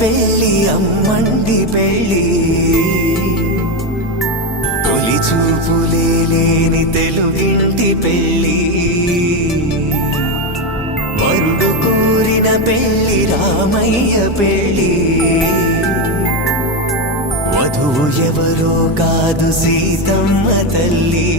పెళ్ళి అమ్మంది పెళ్ళి తొలి చూపులే లేని తెలుగింటి పెళ్ళి వరుడు కోరిన పెళ్ళి రామయ్య పెళ్ళి వధువు ఎవరో కాదు సీతమ్మ తల్లి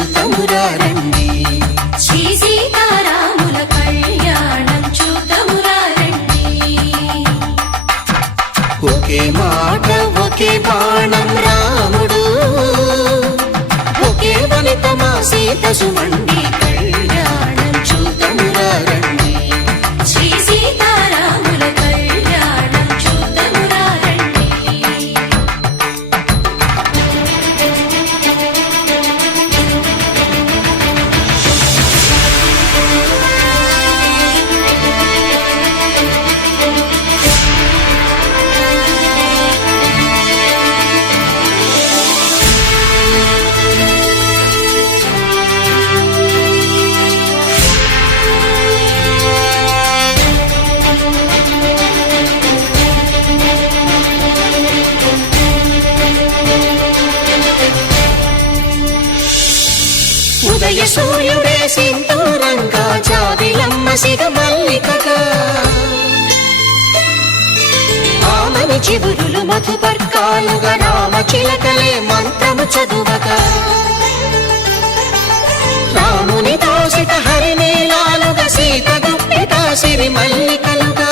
చూతమురారండి శ్రీ సీతారాముల కళ్యాణం చూతమురారండి ఒకే మాట ఒకే బాణం రాముడు ఒకే వనిత మా సీత సుమండి కళ్యాణం చూతమురారండి శ్రీ సీతారాముల కళ్యాణం చూతమురారండి ఉదయ సూర్యుడే సింధూరంగా జాబిలమ్మ సిగ మల్లికగా ఆమని చిగురులు మధుపర్కాలుగా రామ చిలకలే మంత్రము చదువగా రాముని దోసిట హరినీలాలుగా సీత గుప్పిట సిరి మల్లికలుగా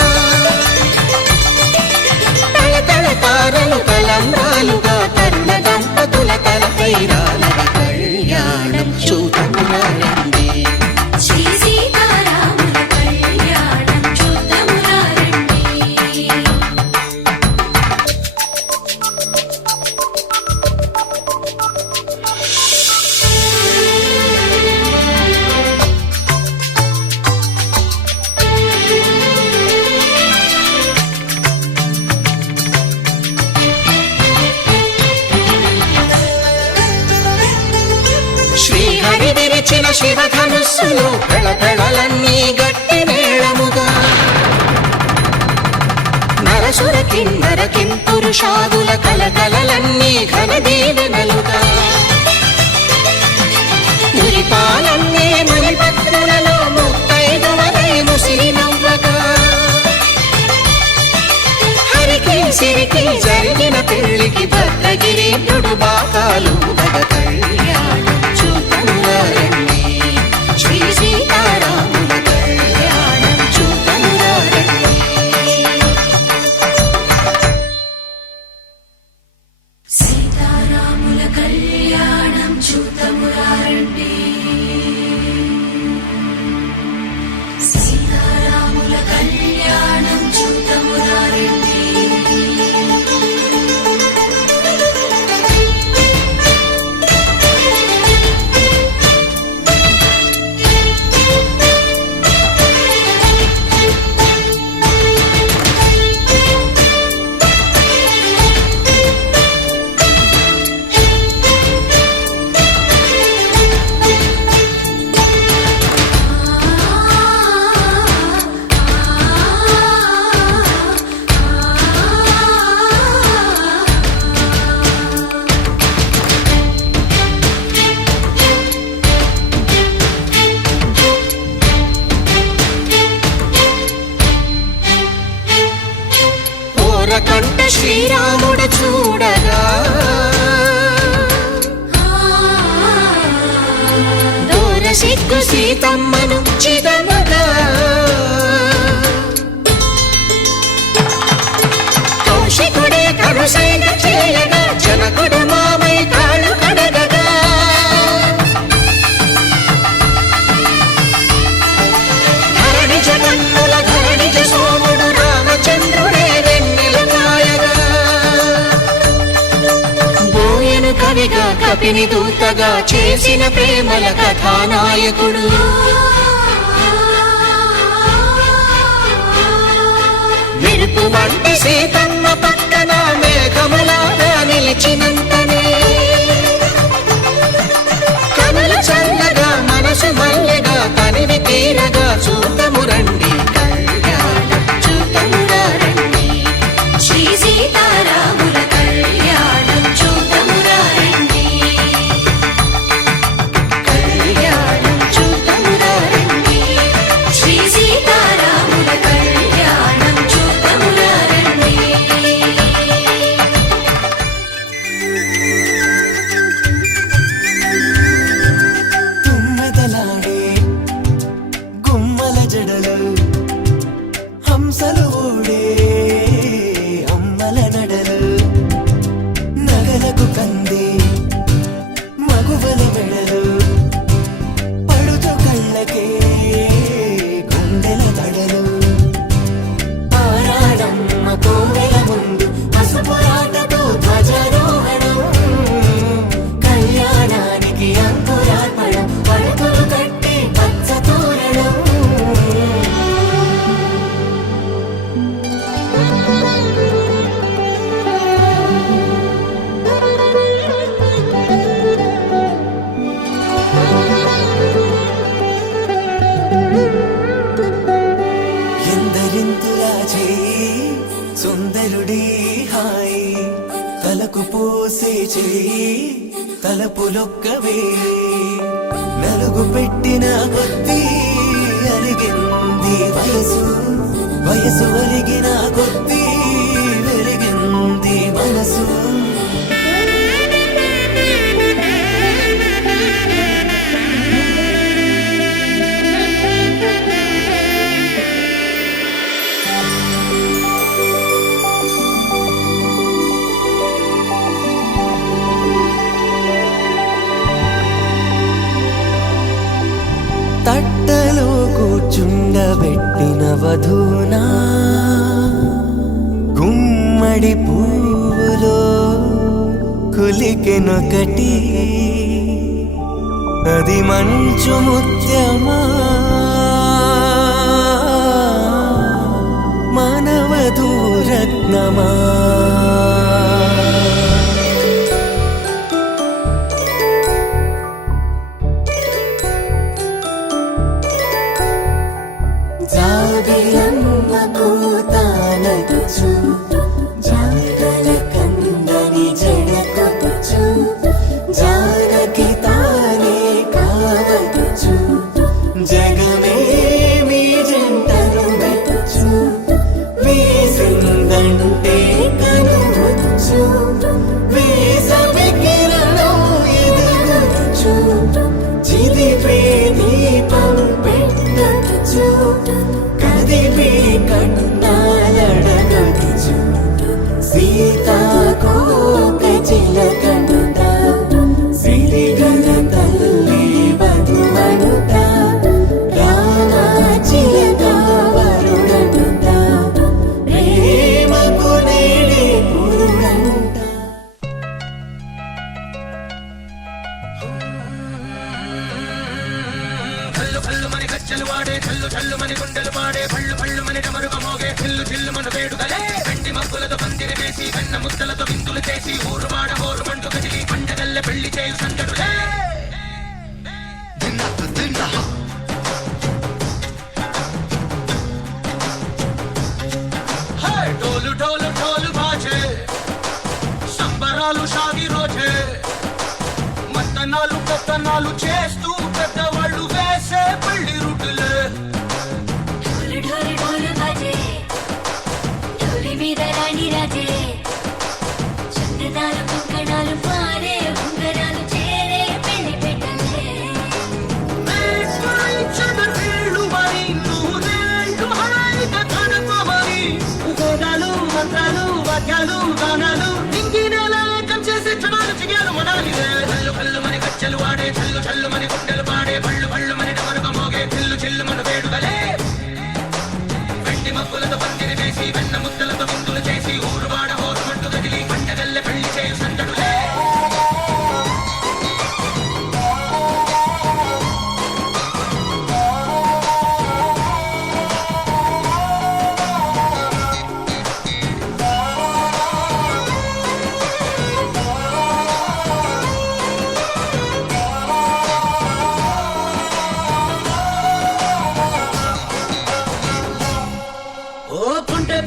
తళతళ తారలు కలంబ్రాలుగా తరుణ దంపతుల తలపైరాలుగా కళ్యాణం చూతమురారండి శ్రీ సీతారాముల కళ్యాణం చూతమురారండి శ్రీహరి విరిచిన శివధనుస్సులు పెళపెళలన్నీ గట్టి మేళముగా నరసుర కిన్నర కింపురుషాదుల కలకలలన్నీ ఘన దీవెనలుగా మురిపాలన్నీ మణిపత్రులలో ముత్తైదువలై ముసిరి నవ్వగా హరికి సిరికి జరిగిన పెళ్లికి భద్రగిరీంద్రుడు బాకాలు కళ్యాణం చూతమురారండి శ్రీ సీతారాముల కళ్యాణం చూతమురారండి సీతారాముల కళ్యాణం చూతమురారండి సీతారాముల కళ్యాణం చూతమురారండి కంట శ్రీరాముడు చూడగా దూర సిగ్గు సీతమ్మను చిదమగా కౌశికుడే కరుసైన చేయగా జనకుడు మామై కాళ్ళు కడగగా ధరణి జగన్నుల ధరణిజ సోముడు రామచంద్రుడే కవిగా కపిని దూతగా చేసిన ప్రేమల కథానాయకుడు. మెరుపు వంటి సీతమ్మ పక్కన మేఘములాగా నిలిచినంతనే కనులు చల్లగా మనసు మల్లెగా తనివి తీరగా చూతము రండి కళ్యాణం చూతమురా రండి శ్రీ సీతారాముల కళ్యాణం చూతమురా రండి కళ్యాణం చూతమురా రండి శ్రీ సీతారాముల కళ్యాణం చూతమురా రండి. తుమ్మెదలాడే గుమ్మల జడలు హంసలు ఊడే అమ్మల నడలు నగలకు కంది మగువల వెడలు పడుచు కళ్ళకే గుండెల దడలు ఆరాడమ్మ కోవెల ముందు పసుపురాటతో ధ్వజారోహణం కళ్యాణానికి అంకురార్పణం పడకలు కట్టి పచ్చ తోరణం. ఎందరింతులా చేయి సుందరుడి హాయి తలకు పోసే చేయి తలపులొక్కవే నలుగు పెట్టిన కొద్దీ అలిగింది వయసు వయసు అలిగిన కొద్దీ వెలిగింది మనసు. తట్టలో కూర్చుండబెట్టిన వధూనా గుమ్మడి పువ్వులో కులికెనొకటి అది మంచు ముత్యమా మానవధూ రత్నమా. జాబిలమ్మ కూతానదుచు జాగల కందని జడకొచ్చు జానకి తానే కావదుచు జగమే మీ జంటను వెతుచు వేసిందంటే కనువదుచు వేసవి కిరణం ఎదుగుచు చిదిపే దీపం పెట్టచ్చు కదిపే కన్నాలడగచ్చు సీతాకోక చిలకనుత సిరిగల తల్లి వధువనుత రామ చిలక వరుడనుత ప్రేమకు నేడే పురుడంట. కల్లు కల్లు మని గజ్జలు వాడే చల్లు చల్లు మని గుండెలు పాడే పళ్ళు పళ్ళు మని డమరుగ మోగే చిల్లు చిల్లు మన వేడుకలే వెండి మబ్బులతో పందిరి వేసి వెన్న ముద్దలతో విందులు చేసి ఊరు వాడ హోరు మంటు కదిలి పండగల్ల పెళ్లి చేయు సందడులే. డోలు డోలు డోలు బాజే సంబరాలు సాగి రోజే మత్తనాలు పెత్తనాలు చేస్తూ పెద్దవాళ్ళు వేసే పెళ్లి రుటులే. ढोल ढोल ढोल बाजे ढोली మీద రాణి రాజే చంద్రదాలు కుంకణాలు పారే ఉంగరాలు చేరే పెళ్లి పెట్టలే. చదవేళ్ళు మరి నూరేళ్ళు హాయిగా గడపమని ఉగోదాలు మంత్రాలు వాక్యాలు గానాలు ఇంగినేలా ఏకం చేసి క్షణాలు చిగాలు మనాలిలే. కల్లు కల్లు మని గజ్జలు వాడే చల్లు చల్లు మని గుండెలు పాడే పళ్ళు పళ్ళు మని డమరుగ మోగే చిల్లు చిల్లు మన వేడుకలే వెండి మబ్బులతో పందిరి వేసి వెన్న ముద్దలతో విందులు చేసి ఊరు వాడ హోరు మంటు కదిలి పండగల్ల పెళ్లి చేయు సందడులే.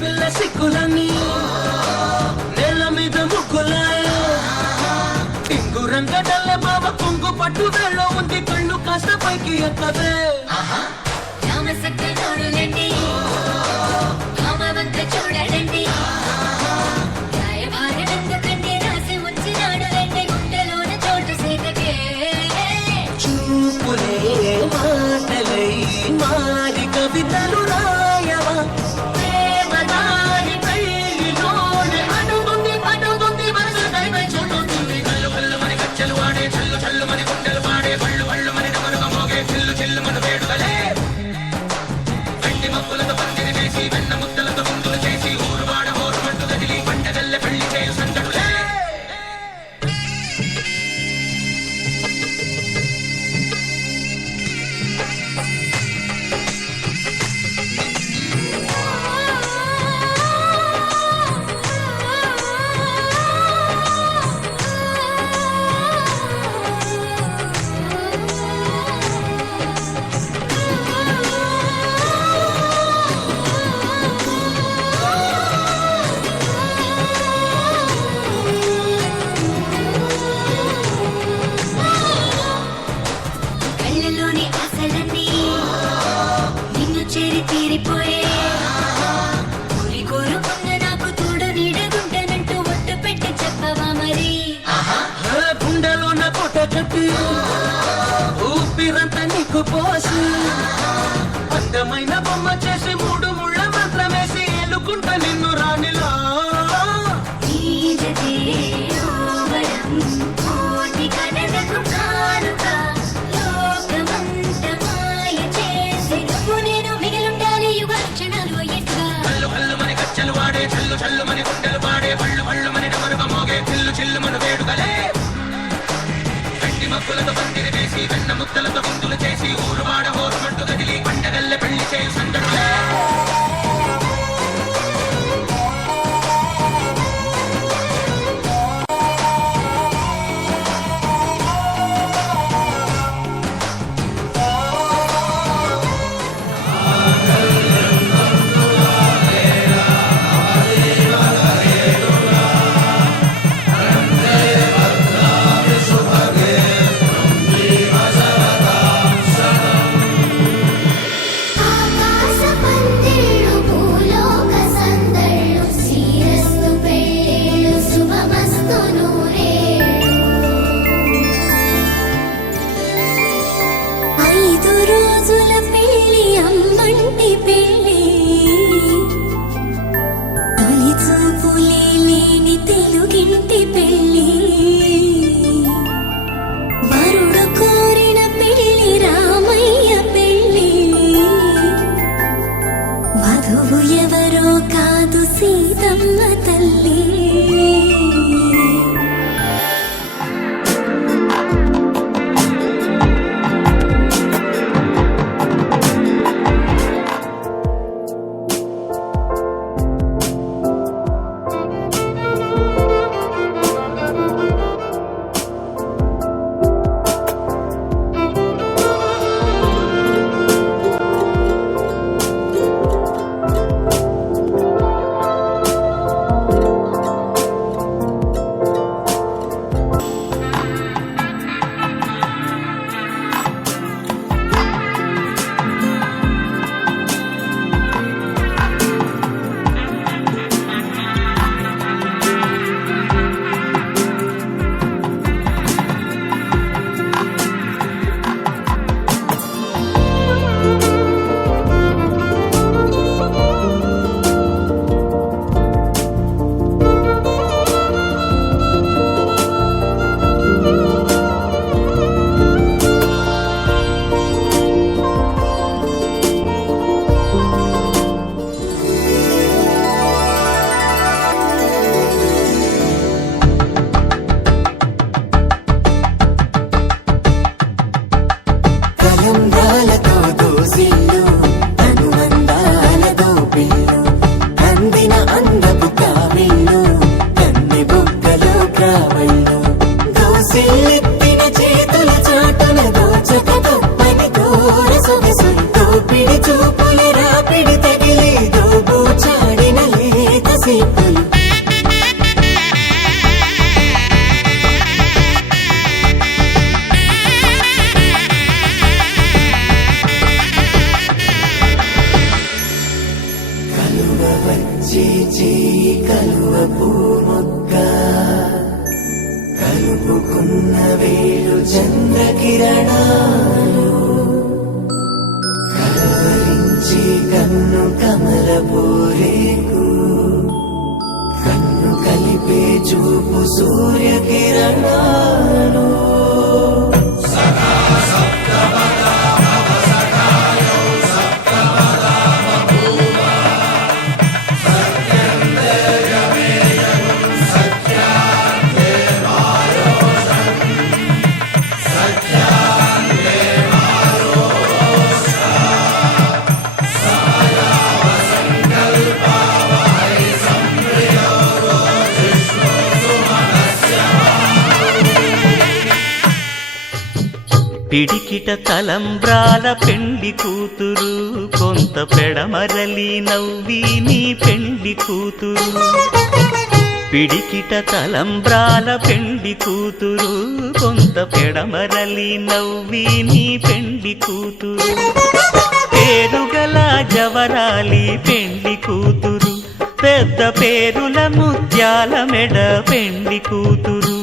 పిల్ల సిక్కులన్నీ నేల మీద ముగ్గులాయ టింగురంగ డల్ల బావ కొంగు పట్టు వేళ్ళ ఉంది కళ్ళు కాస్త పైకి ఎక్కవే రామసక్క నోడులండి రామవంక చూడడండి రాయభారనందుకండి రాసి ఉంచినాడు రెండు గుండెలోన చోటు సీతకే చూపులే మాటలై మారి కవితలు రాయవా ప్రేమదారి పెళ్లిలోనే అడుగుంది పడుగుంది వరుస దైవై చూడుతుంది కళ్ళు కళ్ళు మని గచ్చలు వాడే చల్లు చల్లు మని గుండెలు వాడే పళ్ళు పళ్ళు మని నమరుగ మోగే చిల్లు చిల్లు మన వేడుకలే వెండి మబ్బులతో పందిరి వేసి వెన్న ముద్దలతో ముందులు చేసి ఊరు వాడ ఊరు మంటు కదిలి పంటగల్లె పెళ్లి చేయు సందడులే కళ్ళలోని ఆశలన్నీ నిన్ను చేరి తీరిపోయే ఊరి కోరుకున్న నాకు తోడు నీడగుంటనంటూ ఒట్టు పెట్టి చెప్పవా మరి గుండెలో నా కోట కట్టి ఊపిరంతా నీకు పోసి అందమైన బొమ్మ చేసి మూడు ముళ్ళ మంత్రం వేసి ఏలుకుంటా నిన్ను రాణిలా నీజదే ఓవరం కోటి కడలకు కానుక లోకమంత మాయ చేసి నువ్వు నేను మిగిలుండాలి యుగ క్షణాలు ఎట్లా కళ్ళు కళ్ళు మని గచ్చలు వాడే చల్లు చల్లు మని గుండెలు వాడే పళ్ళు పళ్ళు మని నమరుగ మోగే చిల్లు చిల్లు మన వేడుకలే వెండి మబ్బులతో పందిరి వేసి వెన్న ముద్దలతో ముందులు చేసి ఊరు వాడ ఊరు మంటు కదిలి పంటగల్లె పెళ్లి చేయు సందడులే ఆకాశ పందిళ్ళు భూలోక సందళ్ళు శ్రీరస్తు పెళ్ళిళ్ళు శుభమస్తు నూరేళ్ళు 5 రోజుల పెళ్లి అమ్మంటి పెళ్లి తొలి చూపులే లేని తెలుగింటి పెళ్లి వరుడు కోరిన పెళ్లి రామయ్య పెళ్లి వధువు ఎవరో కాదు సీతమ్మ తల్లి సిల్లెత్తిన చేతుల చాటున దోచక తప్పని దూర సొగసు దోపిడి చూపుల రాపిడి తగిలి దోబూచాడిన చేయి కలువ పూమొక్క కలుపుకున్న వేలు చంద్రకిరణాలు కలవరించి కన్ను కమల పూరేకు కన్ను కలిపే చూపు సూర్యకిరణాలు పిడికిట తలంబ్రాల పెండ్లి కూతురు కొంత పెడమరలి నవ్వి నీ పెండ్లి కూతురు పిడికిట తలంబ్రాల పెండ్లి కూతురు కొంత పెడమరలి నవ్వి నీ పెండ్లి కూతురు పేరుగల జవరాలి పెండ్లి కూతురు పెద్ద పేరుల ముత్యాల మెడ పెండ్లి కూతురు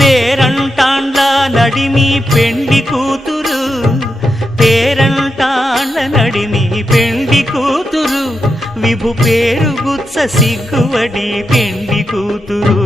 పేరంటాండ్ల నడిమి పెండి కూతురు పేరంటాండ్ల నడిమి పెండి కూతురు విభు పేరు గుత్స సిగ్గువడి పెండి కూతురు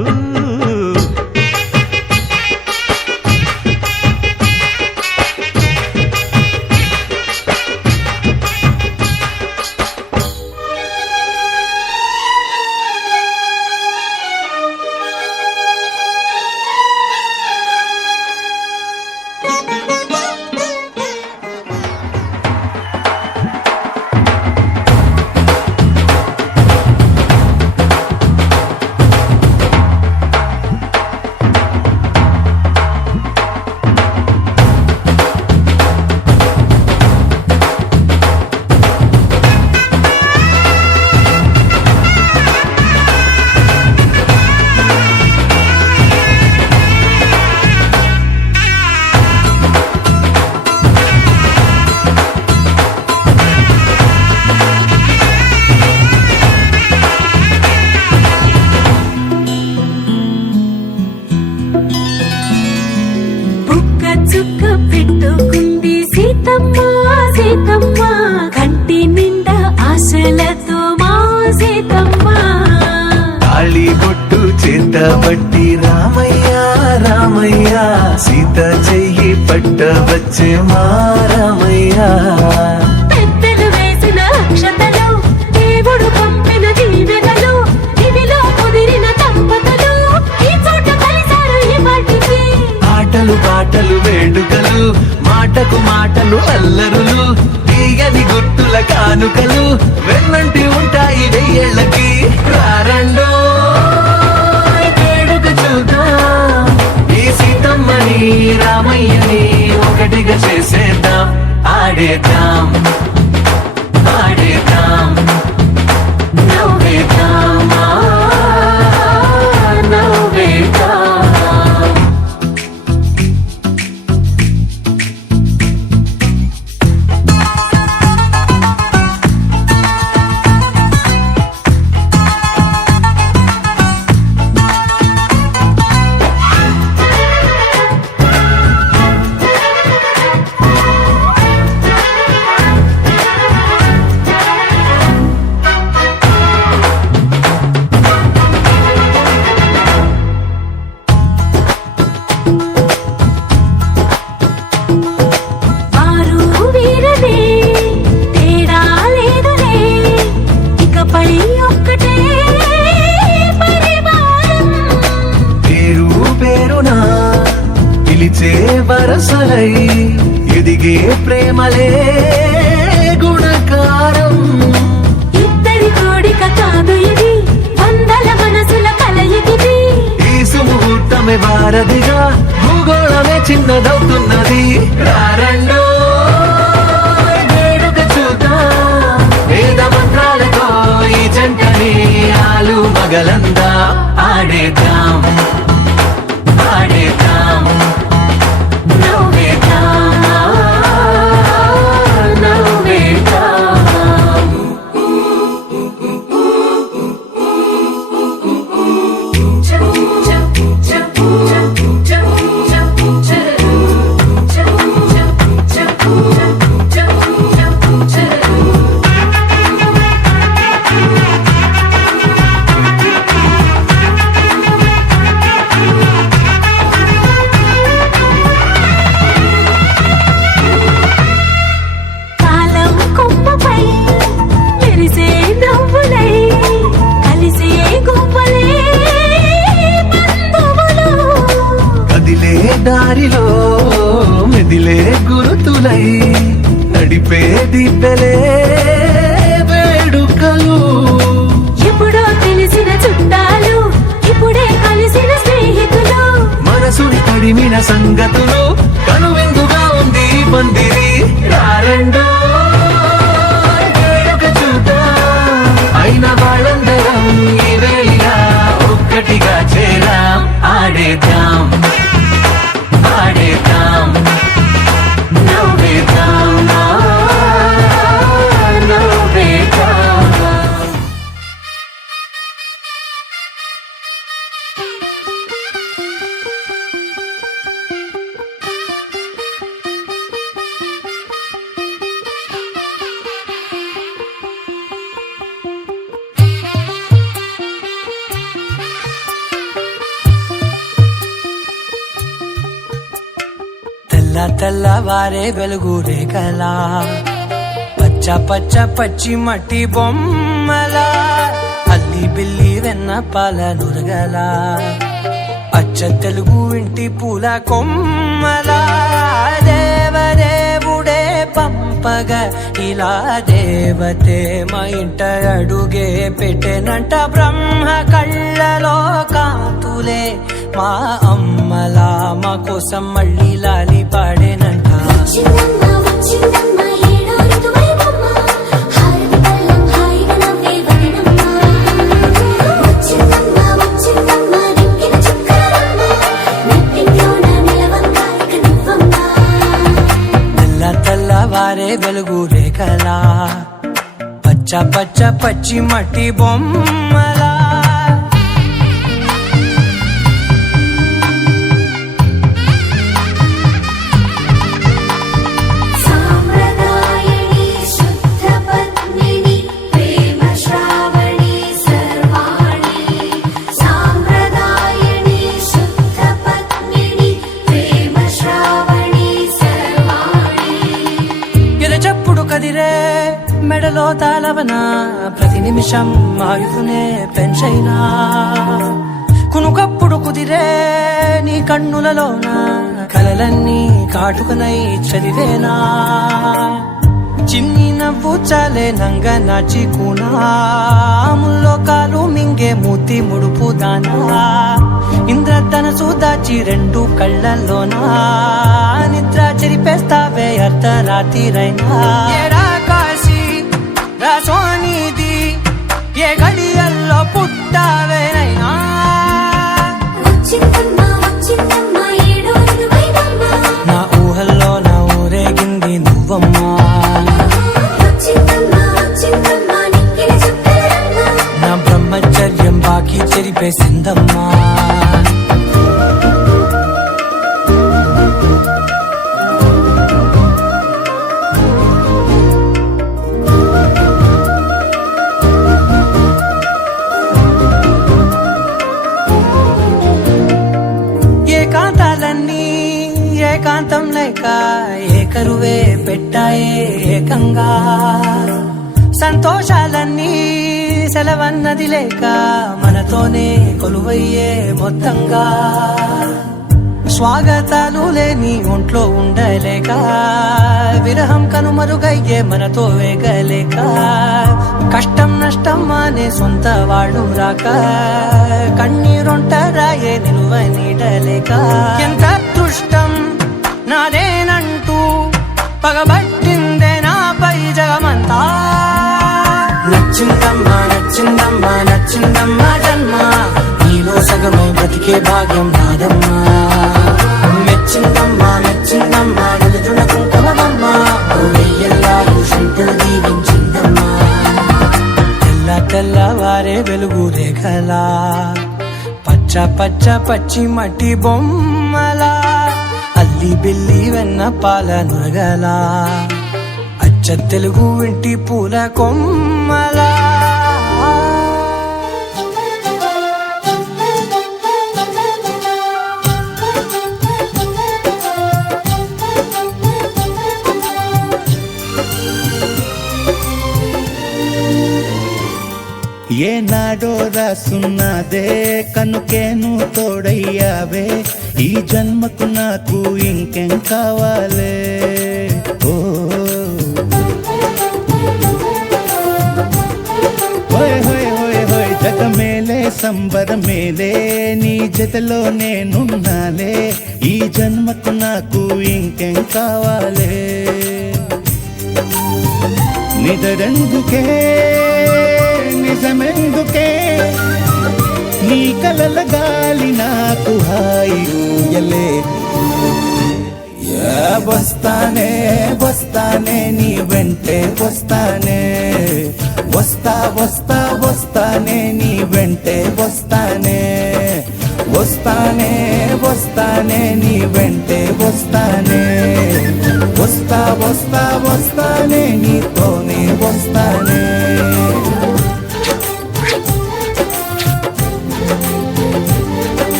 కంటి నిండా ఆశలతో మా సీతమ్మ తాళిబొట్టు చేతబట్టి రామయ్య రామయ్య సీత చెయ్యి పట్టవచ్చే మా రామయ్య పెద్దలు వేసిన అక్షతలు దేవుడు పంపిన దీవెనలు ఇవిలో కుదిరిన దంపతులు ఈ చోట కలిసారు ఈ మాటికి ఆటలు పాటలు వేడుకలు మాటకు మాటలు అల్లరులు తీయని గుర్తుల కానుకలు వెన్నంటి ఉంటాయి వెయ్యేళ్ళకి రారండో వేడుక చూద్దాం ఈ సీతమ్మని రామయ్యని ఒకటిగా చేసేద్దాం ఆడేద్దాం ఆడేద్దాం నవ్వేద్దాం నవ్వేద్దాం వరసలై ఎదిగే ప్రేమలే గుణకారం ఇద్దరి కోడిక కాదు ఇది వందల మనసుల కలయికిది ఈ సుముహూర్తమే వారధిగా భూగోళమే చిన్నదవుతున్నది రారండో వేడుక చూద్దాం వేద మంత్రాలతో ఈ జంటని ఆలు మగలందా ఆడేద్దాం ఆడేద్దాం సంగతులు కనువిందుగా ఉంది ఈ పందిరి రారెండో వేడుక చూద్దాం అయిన వాళ్ళందరం ఈ వేళ ఒక్కటిగా చేరాం ఆడేద్దాం ఆడేద్దాం నవ్వేద్దాం నవ్వేద్దాం తెల్లవారే వెలుగు రేఖలా పచ్చ పచ్చ పచ్చి మట్టి బొమ్మలా అల్లి బిల్లి వెన్న పాల నురగలా అచ్చ తెలుగు ఇంటి పూల కొమ్మలా దేవదేవుడే పంపగా ఇలా దేవతే మా ఇంట అడుగే పెట్టెనంట బ్రహ్మ కళ్ళలో కాంతులే మా అమ్మలా మా కోసం మళ్ళీ లాలి పాడేనంట వచ్చిందమ్మ వచ్చిందమ్మ ఏడో ఋతువైవమ్మ హారతి పళ్ళం హాయిగా నవ్వే వదనమ్మ వచ్చిందమ్మ వచ్చిందమ్మ నెక్కిన చుక్కలమ్మ నెట్టింట్లోన నిలవంగా ఇక నువ్వమ్మ తెల్లవారే వెలుగు రేఖలా పచ్చ పచ్చ పచ్చి మట్టి బొమ్మలా సాంప్రదాయని శుద్ధ పద్మిని ప్రేమ శ్రావణి సర్వాణి సాంప్రదాయని శుద్ధ పద్మిని ప్రేమ శ్రావణి సర్వాణి ఎరచప్పుడు కదిరే మెడలో తాళవన ప్రతి నిమిషం ఆయుధునే పెంచైనా కునుకప్పుడు కుదిరే నీ కన్నులలోన కలలన్నీ కాటుకనై చదివేనా చిన్ని నవ్వు చాలే నంగ నాచి కూనాముల్లో కాలు మింగే మూతి ముడుపు దానా ఇంద్రధనసు దాచి రెండు కళ్ళల్లోనా నిద్ర చెరిపేస్తావే అర్ధరాత్రిరైనా ఏడా కాశీ రాసోనిది ఏ గడియల్లో పుట్టావేనైనా వచ్చిందమ్మ వచ్చిందమ్మ ఏడో ఋతువైవమ్మ నా ఊహల్లో నా ఊరేగింది నువ్వమ్మా వచ్చిందమ్మ వచ్చిందమ్మ నెక్కిన చుక్కలమ్మ నా బ్రహ్మచర్యం బాకీ చెరిపేసిందమ్మా ఏకాంతాలన్నీ ఏకాంతం లేక ఏకరువే పెట్టాయే ఏకంగా సంతోషాలన్నీ సెలవన్నది లేక మనతోనే కొలువయ్యే మొత్తంగా స్వాగతాలు లేని ఒంట్లో ఉండలేక విరహం కనుమరుగయ్యే మనతో వేగలేక కష్టం నష్టం అనే సొంత వాళ్ళు రాక కన్నీరొంటరాయే నిలువ నీడలేక ఎంత అదృష్టం నాదేనంటూ పగబట్టిందే నాపై జగమంతా నచ్చిందమ్మా నచ్చిందమ్మా నచ్చిందమ్మా జన్మ నీలో సగమై బ్రతికే భాగ్యం నాదమ్మా మెచ్చిందమ్మా మెచ్చిందమ్మా నిలుచున్న కుంకుమమ్మా వెయ్యల్లాలు శంకులు దీవించిందమ్మా తెల్లవారే వెలుగు రేఖలా పచ్చ పచ్చ పచ్చి మట్టి బొమ్మలా అల్లి బిల్లి వెన్న పాల నురగలా అచ్చ తెలుగు ఇంటి పూల కొమ్మలా ఏనాడో రాసున్నదే కనుకేను తోడయ్యావే ఈ జన్మకు నాకు ఇంకేం కావాలే ఓ హోయ్ హోయ్ హోయ్ హోయ్ జగ మేలే సంబర మేలే నీ ఎదలో నేనున్నాలే ఈ జన్మకు నాకు ఇంకేం కావాలే నిదరెందుకే నిజమెందుకే నీ కలల గాలి నాకు హాయిలే వస్తానే వస్తానే నీ వెంటే వస్తానే వస్తా వస్తా వస్తానే నీ వెంటే వస్తానే వస్తానే వస్తానే నీ వెంటే వస్తానే వస్తా వస్తా వస్తానే నీతోనే వస్తానే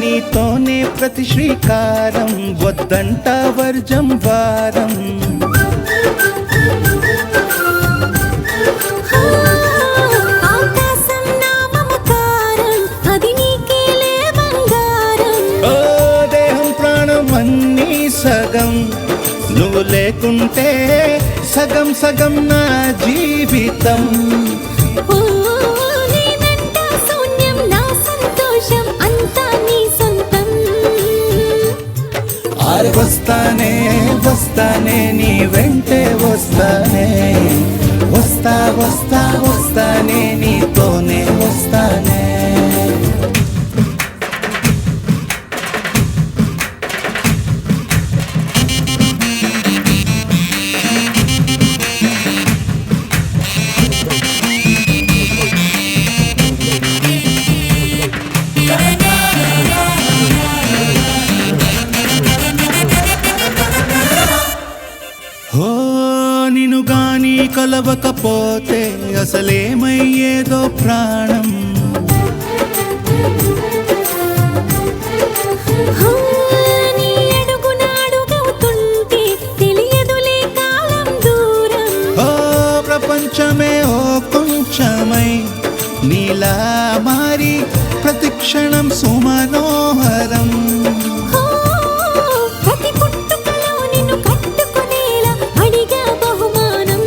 నీతోనే ప్రతి శ్రీకారం వద్దంట వర్జం వారం ఆకాశం నా మమకారం అది నీకేలే బంగారం ఓ దేహం ప్రాణం అన్నీ సగం నువ్వు లేకుంటే సగం సగం నా జీవితం ఓ నేనంట శూన్యం నా సంతోషం అంతా నీ సొంతం వస్తానే వస్తానే నీ వెంటే వస్తానే వస్తా వస్తా వస్తానే నీతోనే వస్తానే హో నిన్ను గాని కలవకపోతే అసలేమయ్యేదో ప్రాణం నీ అడుగున అడుగవుతుంటే తెలియదులే కాలం దూరం ఓ ప్రపంచమే ఓ కొంచెమై నీలా మారి ప్రతిక్షణం సుమనోహరం ప్రతి పుట్టుకలో నిన్ను కట్టుకునేలా అడిగా బహుమానం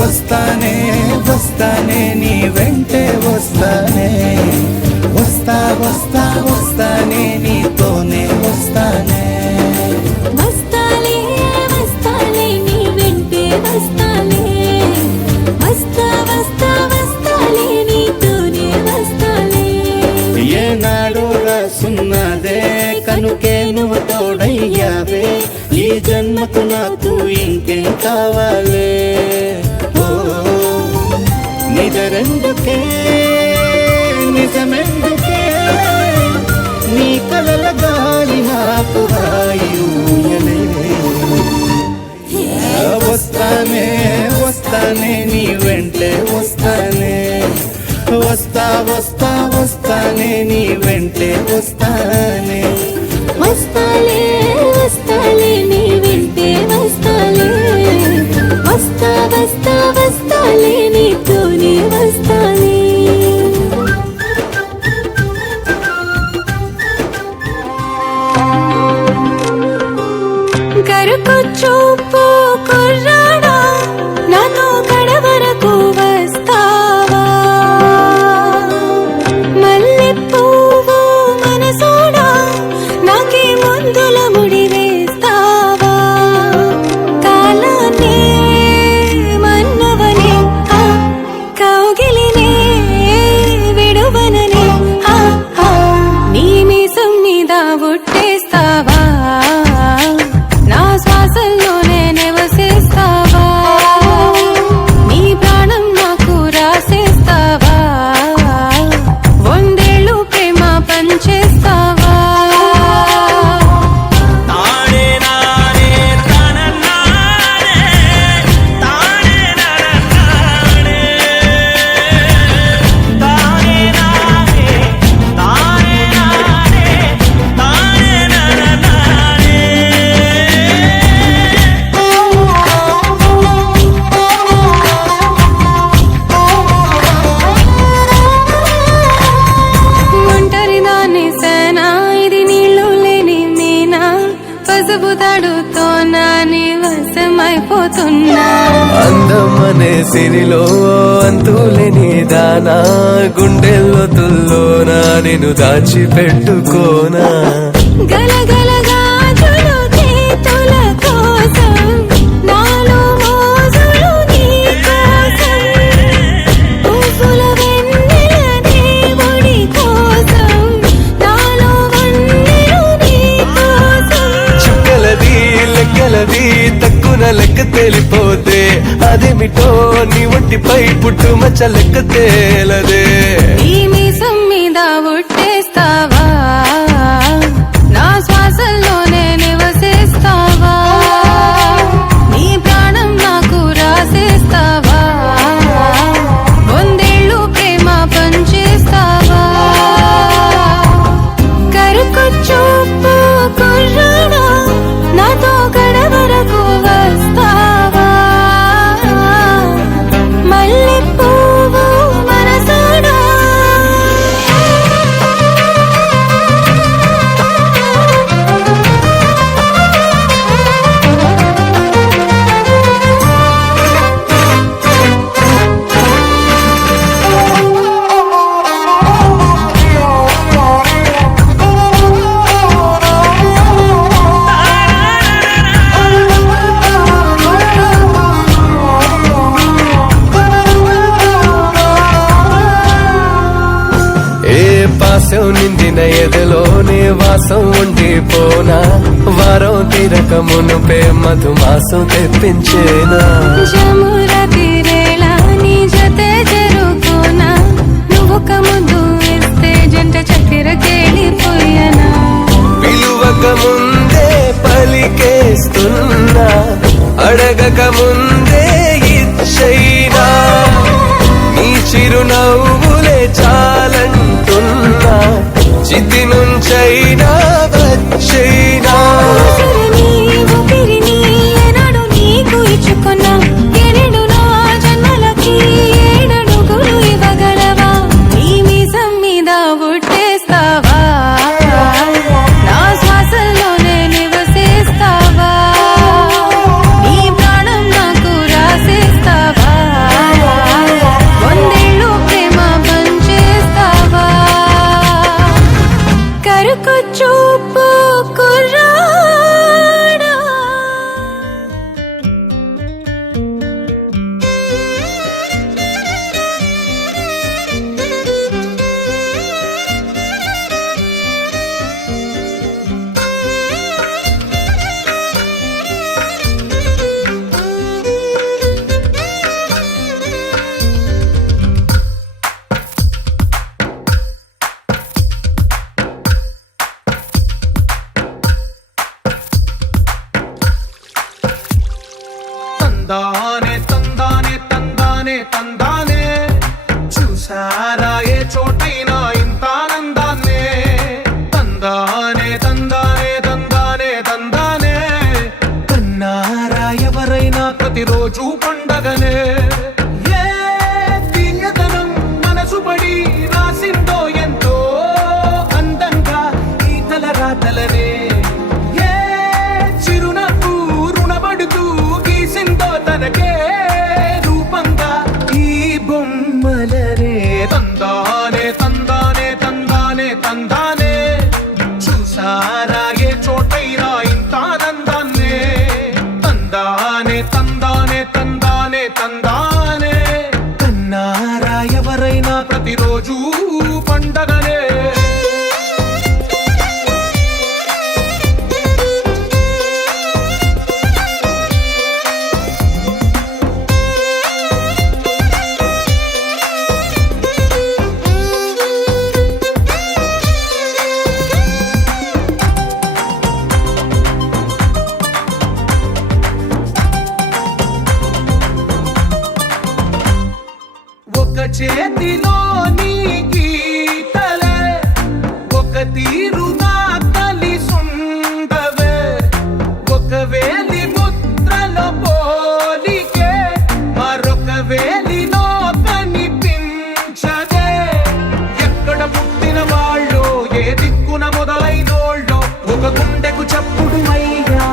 వస్తానే వస్తానే నీ వెంటే వస్తానే వస్తా వస్తా వస్తానే నీతోనే వస్తానే వస్తాలే వస్తాలే నీ వెంటే వస్తాలే వస్తా వస్తా వస్తాలే నీతోనే వస్తాలే ఏనాడు రాసున్నదే కనుకే నువ్వు తోడయ్యావే ఈ జన్మకు నాకు ఇంకేం కావాలే ఓ నిజరెందుకే నిజమెందుకే నీ కలల గాలి నాకు హాయిలే వస్తానే వస్తానే నీ వెంటే వస్తానే వస్తా వస్తా వస్తానే నీ వెంటే వస్తానే వస్తాలే వస్తాలే నీ వెంటే వస్తాలే వస్తా వస్తా వస్తాలే నీతోనే వస్తాలే కరుకొచ్చూపు కుర్రాడా నాతో కడవరకు వస్తావా మల్లె పువ్వు మనసోడా నాకే మందుల ముడి వేస్తావా కాలాన్నే మన్నవనే కౌగిలినే విడువననే నీ మీసం మీద ఒట్టేస్తావా నా శ్వాసల్లోనే నివసిస్తావా నీ ప్రాణం నాకు రాసేస్తావా వందేళ్ళు ప్రేమ పంచేస్తావా పసుపు తాడుతో నాని వశమైపోతున్నా అందం అనే సిరిలో అంతులేని దానా గుండెల్లో తుల్లోనా నేను దాచిపెట్టుకోనా గలగల గాజులు చేతుల కోసం నాలో మోజులు నీ కోసం పూసుల వెన్నెల దేవుడి కోసం నాలో వన్నెలు నీ కోసం చుక్కలది లెక్కలది తక్కువ లెక్క తేలిపోతే అదేమిటో నీ ఒంటిపై పుట్టు మచ్చ లెక్క తేలదే ఈ మీసం మీద ఒట్టేస్తావా నా శ్వాసల్లోనే నివసిస్తావా నీ ప్రాణం నాకు రాసేస్తావా వందేళ్ళు ప్రేమ పంచేస్తావా కరుకొచ్చూపు కుర్రాడా నాతో గడవరకు వస్తావా మల్లె పువ్వు మనసాడా పాసం నిండిన ఎదలోనే వాసం ఉండిపోనా వారం తీరక మునుపే మధుమాసం తెప్పించేనా జముర తీరేలా నీ జతే జరుగుకోనా నువ్వొక ముందు ఇస్తే జంట చక్కెర కేళిపోయనా పిలువక ముందే పలికేస్తున్నా అడగక ముందే ఇచ్చైనా నీ చిరునవ్వులే చాలంటున్నా చితి నుంచైనా వచ్చైనా ఉసిరిని, ఊపిరిని ఏనాడు నీకు ఇచ్చుకున్నా ఎనిడు నా జన్మలకి ఏడడుగులు ఇవ్వగలవా నీ మీసం మీద ఒట్టేస్తావా నా శ్వాసల్లోనే నివసిస్తావా నీ ప్రాణం నాకు రాసేస్తావా వందేళ్ళు ప్రేమ పంచేస్తావా కరుకొచ్చూపు కుర్రాడా తందానే తందానే తందానే తందానే చూసారా ఏ చోటైనా ఇంత ఆనందాన్నే తందానే తందానే తందానే తందానే కన్నారా ఎవరైనా ప్రతిరోజు పండగనే ఏ తీయదనం మనసు పడి రాసిందో ఎంతో అందంగా ఈ తలరాతలనే ఏ చిరునవ్వు రుణపడుతూ గీసిందో తనకే రూపంగా ఈ బొమ్మలనే తందానే తందానే తందానే తందానే చూసారా ఏ చోటైనా ఇంత ఆనందాన్నే తందానే తందానే తందానే తందానే కన్నారా ఎవరైనా ప్రతిరోజు పండగనే ఒక చేతిలో నీ గీతలే ఒక తీరుగా కలిసుండవే ఒక వేలి ముద్రలో పోలికే మరొక వేలిలో కనిపించదే ఎక్కడ పుట్టిన వాళ్ళు ఏ దిక్కున మొదలైనోళ్ళో ఒక గుండెకు చప్పుడు అయ్యా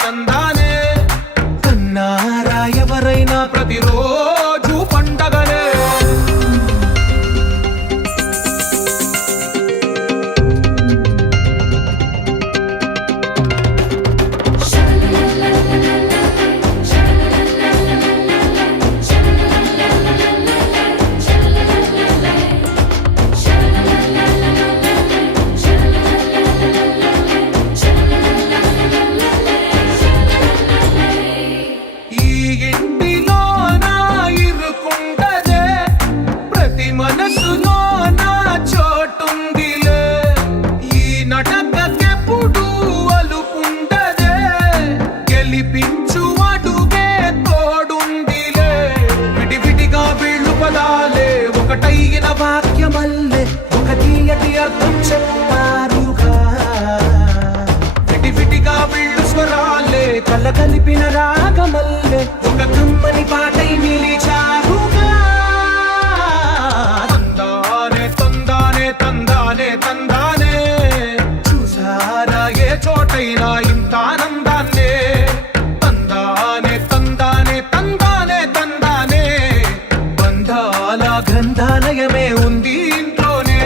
తందానే కన్నారా ఎవరైనా ప్రతిరోజు పండగనే ఒకటైన వాక్యమల్లే ఒక తీయటి అర్థం చెప్పారుగా విటివిటిగా వీళ్ళు స్వరాలే కళ్ళ కలిపిన రాగమల్లే ఒక కమ్మని పాటై నిలిచారుగా తందానే తందానే తందానే తందానే చూసారా ఏ చోటైనా ఇంత ఆనందాన్నే తందానే తందానే తందానే తందానే బంధాల గ్రంథాలయమే ఉంది ఇంట్లోనే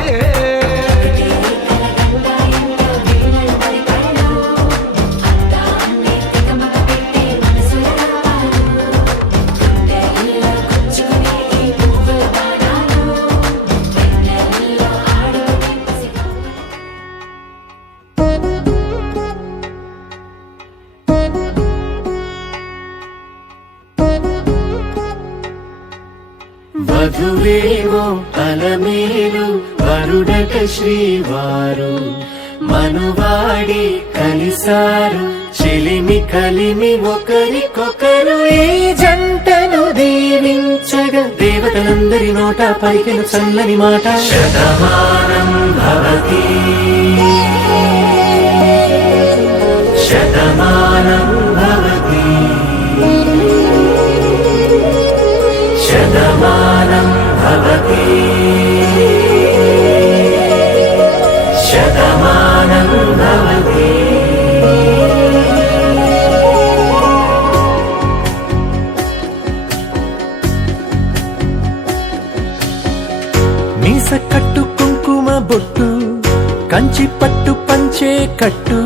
వధువేవో అలమేలు వరుడట శ్రీవారు మనువాడి కలిసారు చెలిమి కలిమి ఒకరికొకరు ఈ జంటను దీవించగా దేవతలందరి నోట పలికిన చల్లని మాట శతమానం భవతి శతమానం భవతి శతమానం భవతి శతమానం భవతి మీస కట్టు కుంకుమ బొట్టు కంచి పట్టు పంచే కట్టు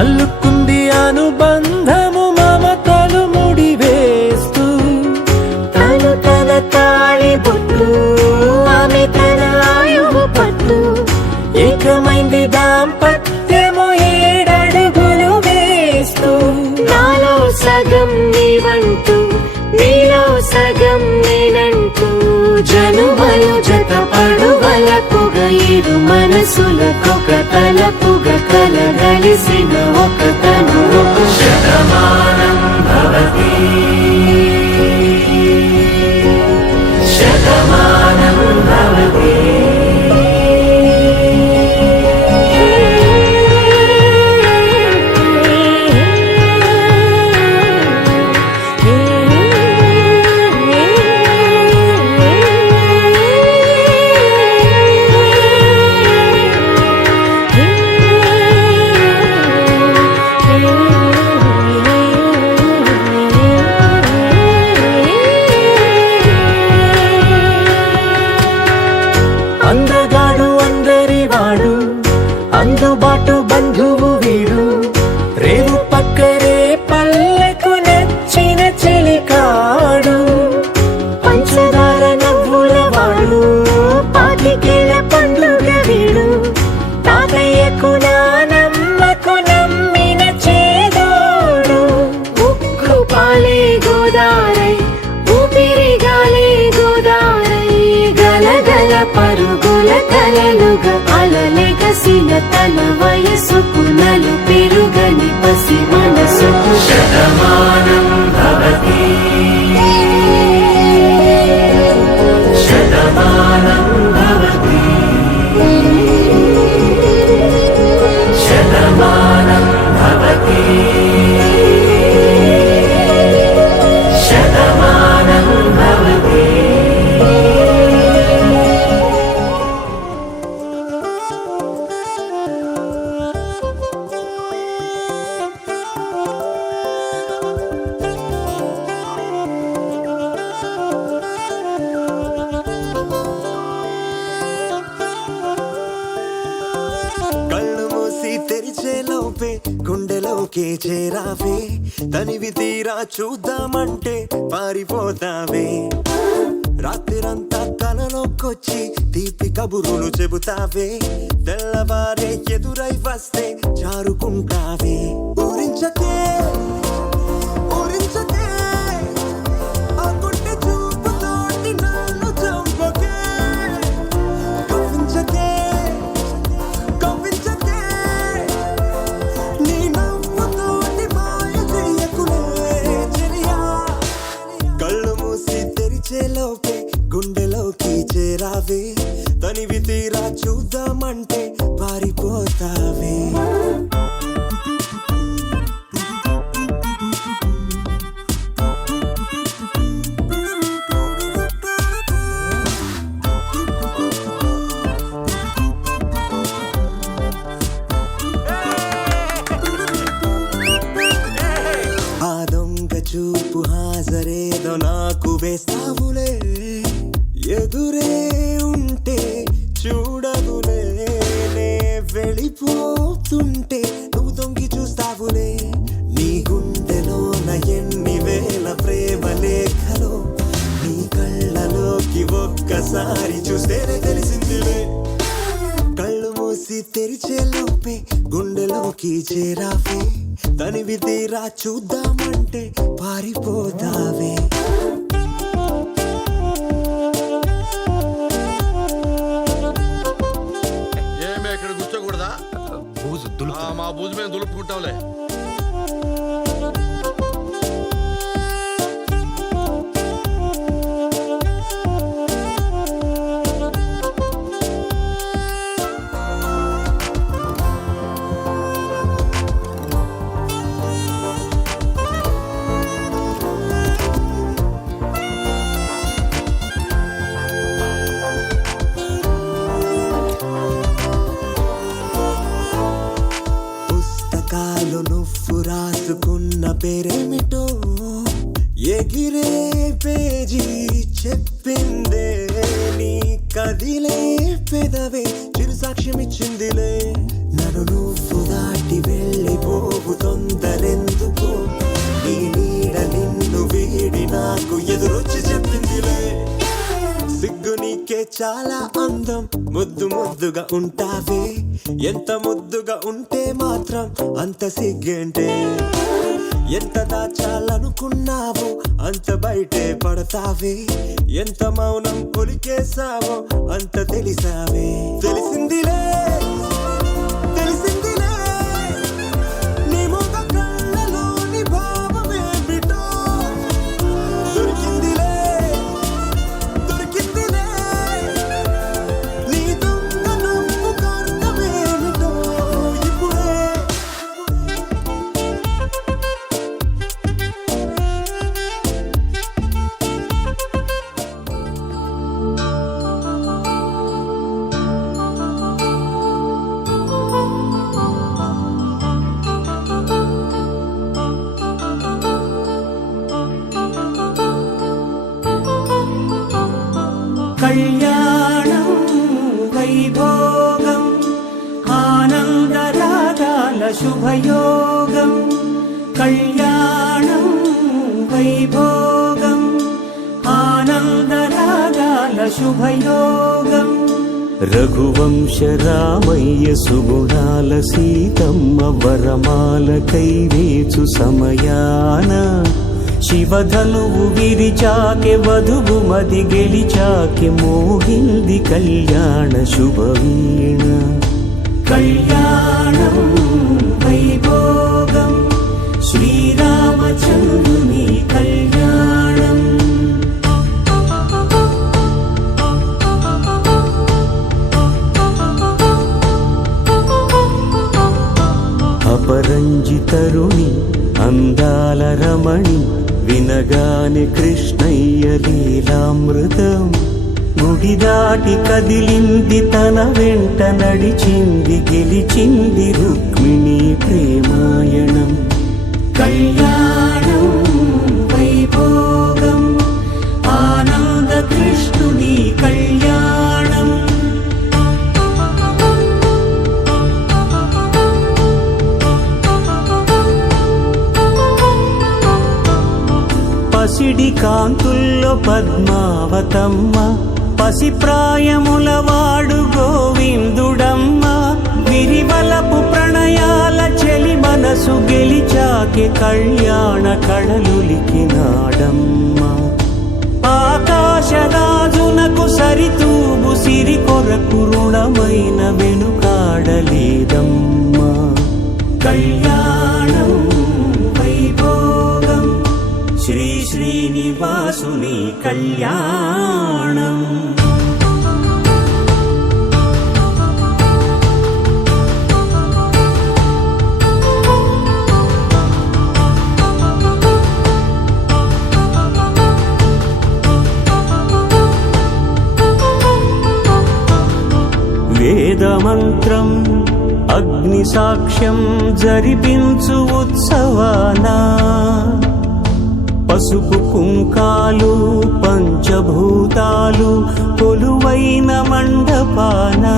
అల్లుకుంది అనుబంధము మమతలు ముడివేస్తూ తను తన తాళి బొట్టు ఆమె తన ఆయువు పట్టు ఏకమైంది దాంపత్యము 7 అడుగులు వేస్తూ నాలో సగం నీవంటూ నీలో సగం నేనంటూ జనుమలు జతపడువలపుగా ఇరు మనసులకొక తలపుగా కలగలిసిన ఒక తను శతమానం భవతి శతమానం భవతి అందగాడు అందరివాడు అందుబాటు బంధువు వీడు రేవు పక్కరే పల్లెకు నచ్చిన చెలికాడు పంచదార నవ్వుల వాడు పాతికేల పండుగ వీడు తాతయ్యకు నానమ్మకు నమ్మిన చేదోడు ఉక్కు పాలే గోదారై ఊపిరిగాలే గోదారై గలగల పరుగుల కలలుగా అలలెగసిన తన వయసుకు నలు పెరుగని పసి మనసుకు శతమానం భవతి శతమానం భవతి శతమానం భవతి శతమానం భవతి పెళ్ళిలోకే చేరావే తనివి తీరా చూద్దామంటే పారిపోతావే రాత్రిరంతా కలలోకొచ్చి తీపి కబురులు చెబుతావే తెల్లవారే ఎదురై వస్తే జారుకుంటావే ఊరించకే ఊరించకే ఆ గుడ్డి చూపుతోటి నన్ను చంపకే కవ్వించకే కవ్వించకే నీ నవ్వుతోటి మాయ చెయ్యకులే చెలియా కళ్ళు మూసి తెరిచేలోపే గుండెలోకి చేరావే తనివి తీరా చూద్దామంటే పారిపోతావే ఆ దొంగ చూపు హాజరేదో నాకు వేస్తావులే ఎదురే ఉంటే చూడవులే నే వెళ్ళిపోతుంటే నువ్వు దొంగి చూస్తావులే నీ గుండెలోన ఎన్ని వేల ప్రేమ లేఖలో నీ కళ్ళలోకి ఒక్కసారి చూస్తేనే తెలిసిందిలే కళ్ళు మూసి తెరిచేలోపే గుండెలోకి చేరావే తనివి తీరా చూద్దామంటే పారిపోతావే ఏమే ఇక్కడ కూర్చోకూడదా మా బూజు మేము దులుపుకుంటాంలే పుస్తకాలు నువ్వు రాసుకున్న పేరేమిటో ఎగిరే పేజీ చెప్పిందే నీ కదిలే పెదవే చిరు సాక్ష్యమిచ్చిందిలే నన్ను నువ్వు దాటి వెళ్ళిపోవు తొందరెందుకు నీ నీడ నిన్ను వీడి నాకు ఎదురొచ్చి చెప్పిందిలే సిగ్గు నీకే చాలా అందం ముద్దు ముద్దుగా ఉంటావే ఎంత ముద్దుగా ఉంటే మాత్రం అంత సిగ్గేంటే ఎంత దాచాలనుకున్నావో అంత బయటే పడతావే ఎంత మౌనం ఒలికేసావో అంత తెలిసావే తెలిసిందిలే తెలిసిందిలే నీ ముఖ కళ్ళలోని భావమే బిటో దొరికిందిలే దొరికిందిలే నీ దొంగ నువ్వు కర్తమేమిటో ఇప్పుడే కళ్యాణం వైభోగం ఆనందరాగాల శుభయోగం కళ్యాణం వైభోగం ఆనందరాగాల శుభయోగం రఘువంశ రామయ్య సుగుణాల సీతమ్మ వరమాల కైవేచు సమయాన శివధనువు విరిచాకె వధువు మది గెలిచాకె మోగింది కళ్యాణ శుభవీణ కళ్యాణం వైభోగం శ్రీరామచంద్రుని కళ్యాణం అపరంజి తరుణి అందాల రమణి వినగానే కృష్ణయ్య లీలామృతం గుడి దాటి కదిలింది తన వెంట నడిచింది గెలిచింది రుక్మిణి ప్రేమాయణం కళ్యాణం వైభోగం ఆనంద కృష్ణుని కళ్యాణం పసిడి కాంతుల్లో పద్మావతమ్మ పసిప్రాయముల వాడు గోవిందుడమ్మ విరివలపు ప్రణయాల చెలి మనసు గెలిచాకే కళ్యాణ కళలులికినాడమ్మ ఆకాశరాజునకు సరితూబు సిరి కొరకు రుణమైన వెనుకాడలేదమ్మా కళ్యాణం వైభోగం శ్రీ శ్రీనివాసుని కళ్యాణం వేదమంత్రం అగ్ని సాక్ష్యం జరిపించు ఉత్సవానా పసుపు కుంకాలు పంచభూతాలు కొలువైన మండపానా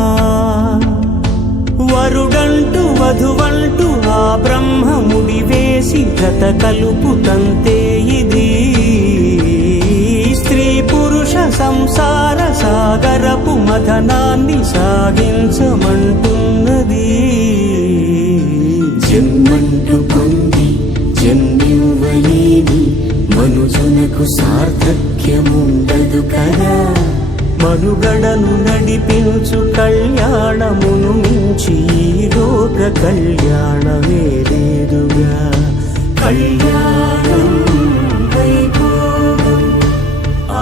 వరుడంటూ వధువంటూ ఆ బ్రహ్మముడి వేసి జత కలుపుతంతే ఇది స్త్రీ పురుష సంసార సాగరపు మథనాన్ని సాగించమంటున్నది జన్మంటూ పొంది జన్మివ్వలేని మనుజునకు సార్థక్యముండదు కదా మనుగడను నడిపించు కళ్యాణమును మించి ఈ లోక కళ్యాణమే లేదుగా కళ్యాణం వైభోగం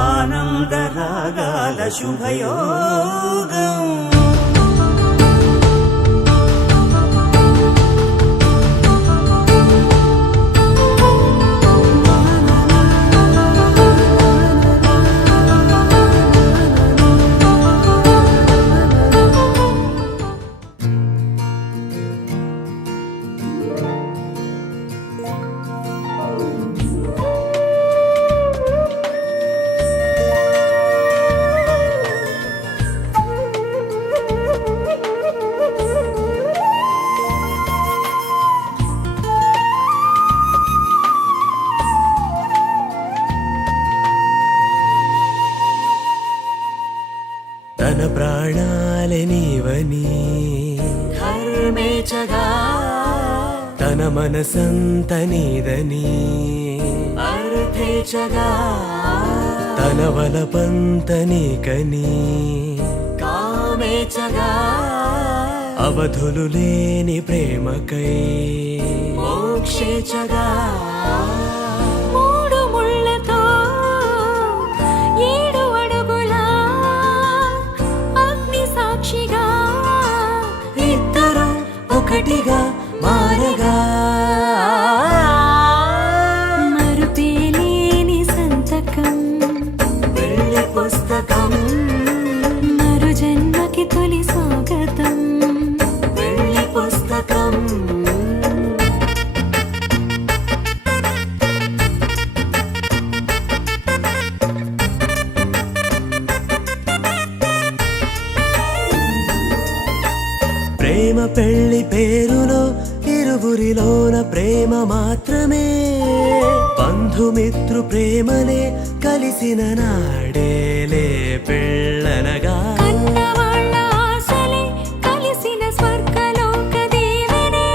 ఆనందరాగాల శుభయోగం తన ప్రాణాలే నీవని ధర్మేచగా తన మనసంత నీదని అర్థేచగా తన వలపంత నీకని కామేచగా అవధులు లేని ప్రేమకై మోక్షేచగా మూడు ముళ్ళతో ఏడు అడుగుల అగ్ని సాక్షిగా ఇద్దరు ఒకటిగా మారగా మరుపేలేని సంతకం వెళ్ళి పుస్తకం మరు జన్మకి తొలి స్వాగతం వెళ్ళి పుస్తకం ప్రేమ పెళ్లి పేరులో ఇరువురిలోన ప్రేమ మాత్రమే బంధుమిత్రు ప్రేమనే కలిసిన నాడేలే పెళ్ళనగా కన్నవాళ్ళ ఆశలే కలిసిన స్వర్గలోక దేవనే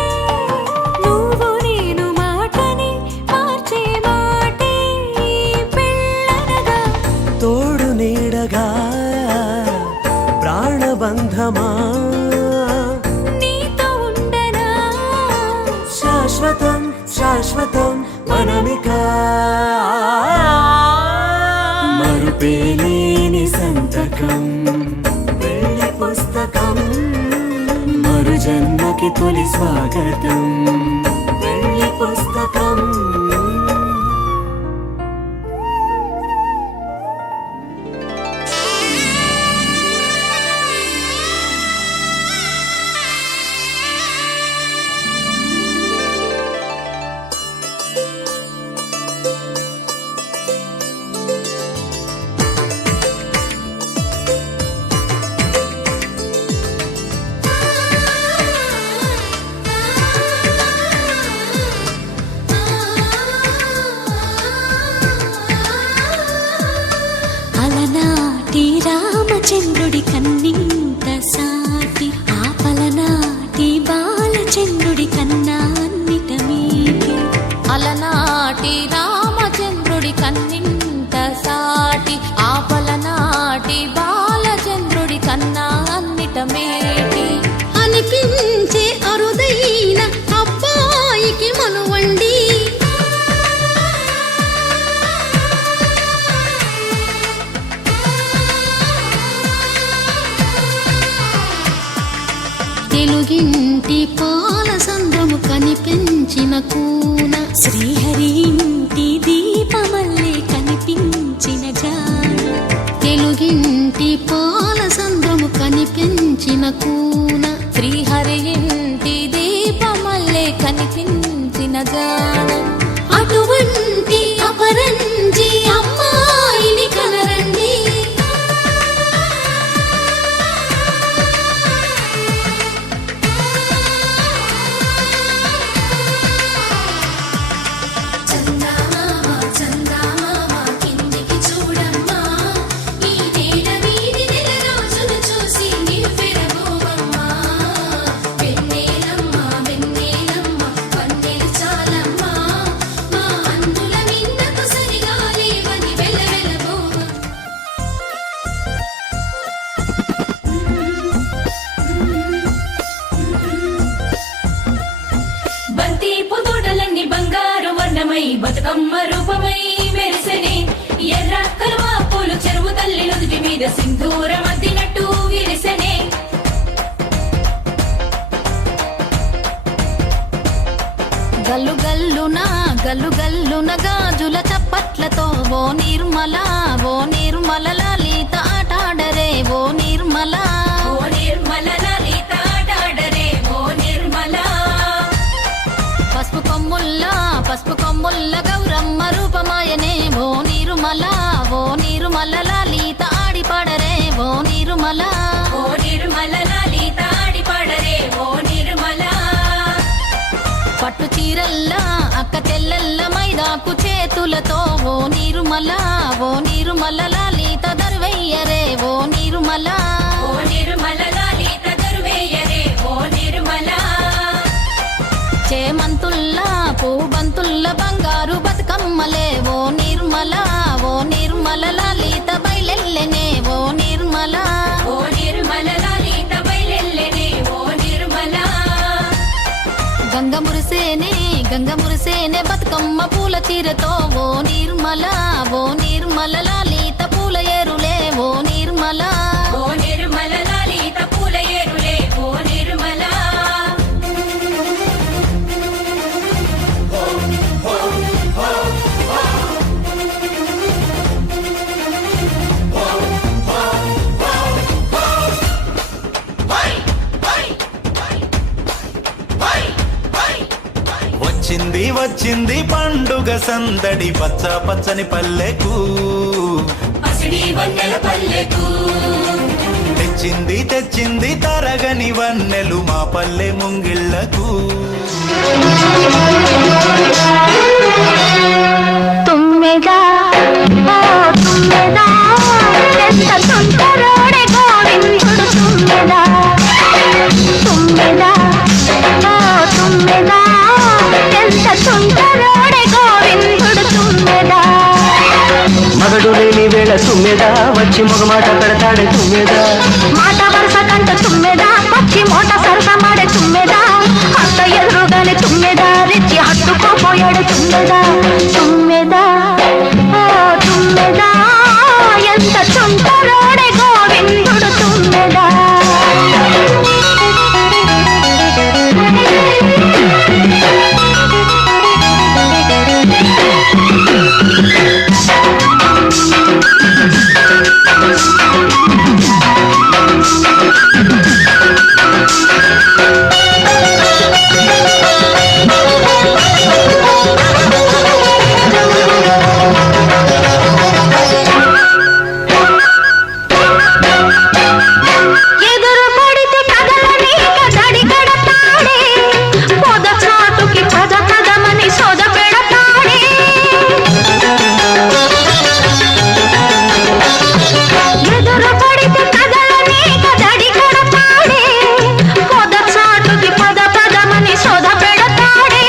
నువ్వు నేను మాటని మార్చే మాటే పెళ్ళనగా తోడు నీడగా ప్రాణబంధమా నీతో ఉండనా శాశ్వతం శాశ్వతం మనమిక మరుపేలేని సంతకం వెళ్ళి పుస్తకం మరు జన్మకి తొలి స్వాగతం వెళ్ళి పుస్తకం ఆ కన్న కూన శ్రీహరి ఇంటి దీపమల్లే కనిపించిన జాడ తెలుగింటి పాల సంద్రము కనిపించిన కూన శ్రీహరి ఇంటి దీపమల్లే కనిపించిన జాడ అటువంటి అపరంజి అమ్మాయిని కనరండి చందమామ చందమామ కిందికి చూడమ్మా ఈ నేల వీధి నెల రోజును చూసి నివ్వెరబోవమ్మా వెన్నెలమ్మ వెన్నెలమ్మ వన్నెలు చాలమ్మా మా అందుల మిన్నకు సరిగా లేవని వెలవెలబోవ బంతి పొదోటలన్నీ బంగారు వర్ణమై బతుకమ్మ రూపమై మెరిసెనే ఎర్ర కలువ పూలు చెరువు తల్లి నుదుటి మీద సింధూరం అద్దినట్టు విరిసెనే గల్లు గల్లున గాజుల చప్పట్లతో ఓ నిర్మల లలిత ఆటాడరే ఓ నిర్మల ఓ నిర్మల లలిత ఆటాడరే ఓ నిర్మల పసుపు కొమ్ముల్ల గౌరమ్మ రూపమాయనే ఓ నిర్మల లలిత ఆడిపాడరే ఓ నిర్మల ఓ నిర్మల లలిత ఆడిపాడరే ఓ నిర్మల పట్టు చీరల్లా అక్క తెల్లల్ల మైదాకు చేతులతో ఓ నిర్మల లలిత దర్వయ్యరే ఓ నిర్మల ఓ నిర్మల లలిత దర్వేయరే ఓ నిర్మల చేమంతుల్లా పూబంతుల్ల బంగారు బతుకమ్మలే ఓ నిర్మల లలిత బయలెల్లెనే ఓ నిర్మల ఓ నిర్మల లలిత బయలెల్లెనే ఓ నిర్మల గంగ మురిసేనే బతుకమ్మ పూల చీరతో ఓ నిర్మల లలిత పూల ఏరులే ఓ నిర్మల ఓ నిర్మల లలిత పూల ఏరులే ఓ నిర్మల వచ్చింది పండుగ సందడి పచ్చ పచ్చని పల్లెకు పసిడి వన్నెల పల్లెకు తెచ్చింది తరగని వన్నెలు మా పల్లె ముంగిళ్ళకు తుమ్మెదా ఓ తుమ్మెదా ఎంత సుందరోడే గోవిందుడు తుమ్మెదా ఓ తుమ్మెదా ఎంత సుందరోడే గోవిందుడు తుమ్మెదా మగడు లేని వేళ తుమ్మెదా వచ్చి మొగమాట పెడతాడే తుమ్మెదా మాట వరుస కంట తుమ్మెదా వచ్చి మోట సరస మాడే తుమ్మెదా అత్త ఎదురుగానే తుమ్మెదా రెచ్చి హత్తుకోపోయాడు తుమ్మెదా ఓ తుమ్మెదా ఎంత సుందరోడే గోవిందుడు తుమ్మెదా ఎదురు పడితే కదలనీక దడి కడతాడే పొద చాటుకి పద పదమని సోద పెడతాడే ఎదురు పడితే కదలనీక దడి కడతాడే పొద చాటుకి పద పదమని సోద పెడతాడే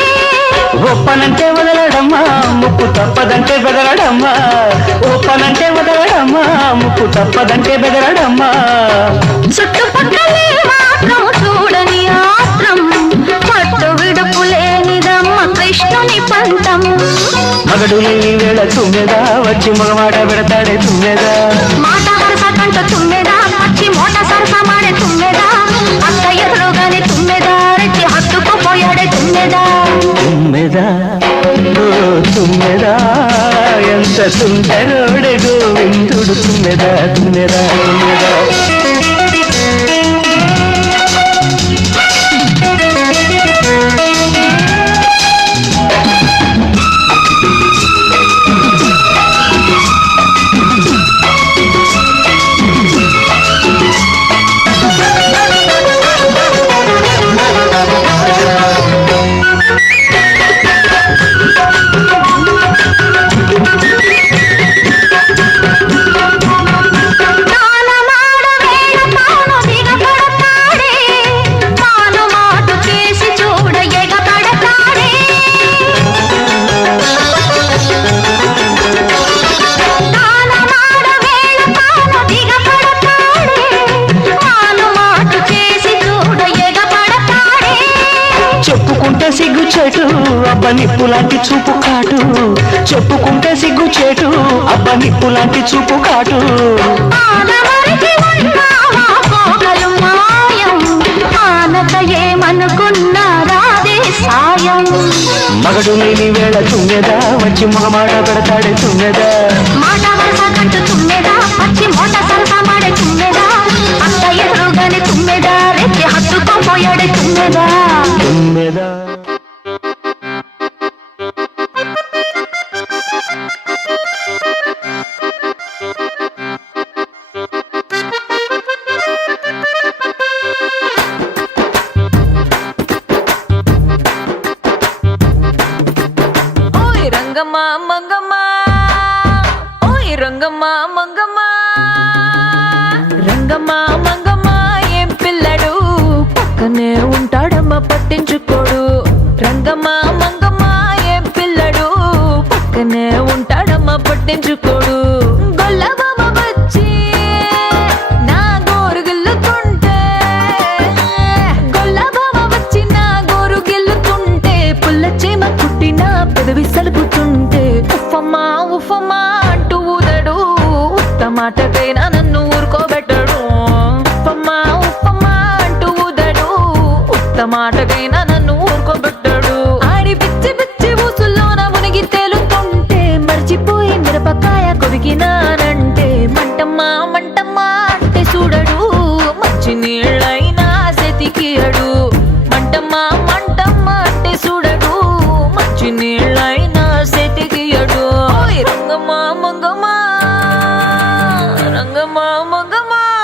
ఒప్పనంటే వదలడమ్మా ముప్పు తప్పదంటే బెదరడమ్మా ఒప్పనంటే వదలడమ్మా ముప్పు తప్పదంటే బెదరడమ్మా చుట్టుపక్కలే మాత్రం చూడని ఆత్రం పట్టు విడుపు లేనిదమ్మ కృష్ణుని పంతం మగడు లేని వేళ తుమ్మెదా వచ్చి మగమాట పెడతాడే తుమ్మెదా మాట వరుస కంట తుమ్మెదా పచ్చి మోట సరస మాడే తుమ్మెదా అత్త ఎదురుగానే తుమ్మెదా రెచ్చి హత్తుకుపోయాడే తుమ్మెదా తుమ్మెదా ఓ తుమ్మెదా ఎంత సుందరోడే గోవిందుడు తుమ్మెదా తుమ్మెదా తుమ్మెదా చెప్పుకుంటే సిగ్గు చెటు అబ్బ నిప్పు లాంటి చూపు కాటు చెప్పుకుంటే సిగ్గు చెటు అబ్బ నిప్పు లాంటి చూపు కాటు ఏమనుకున్నారాదే సాయం మగడు లేని వేళ తుమ్మెదా వచ్చి మొగమాట పెడతాడే తుమ్మెదా మాట వరస కట్టు తుమ్మెదా వచ్చి మోట సరస మాడే తుమ్మెదా అంత ఎదురుగానే తుమ్మెదా రెచ్చి హత్తుకోపోయాడే తుమ్మెదా తుమ్మెదా ఓయ్ రంగమ్మ మంగమ్మ ఓయ్ రంగమ్మ మంగమ్మ రంగమ్మ మంగమ్మ ఏం పిల్లడు పక్కనే ఉంటాడమ్మ పట్టించుకోడు రంగమ్మ మంగమ్మ ఏం పిల్లడు పక్కనే ఉంటాడమ్మ పట్టించుకోడు గొల్లబామ వచ్చి నా గోరు గిల్లుతుంటే గొల్లబామ వచ్చి నా గోరు గిల్లుతుంటే పుల్ల చీమ కుట్టిన పెదవి సలుపుతుంటే ఉఫమ్మా ఉఫమ్మా అంటూ ఊదడు ఉత్తమాటకైనా నన్ను ఊరుకోబెట్టడు ఉఫమ్మా ఉఫమ్మా అంటూ ఊదడు ఉత్తమాటకైనా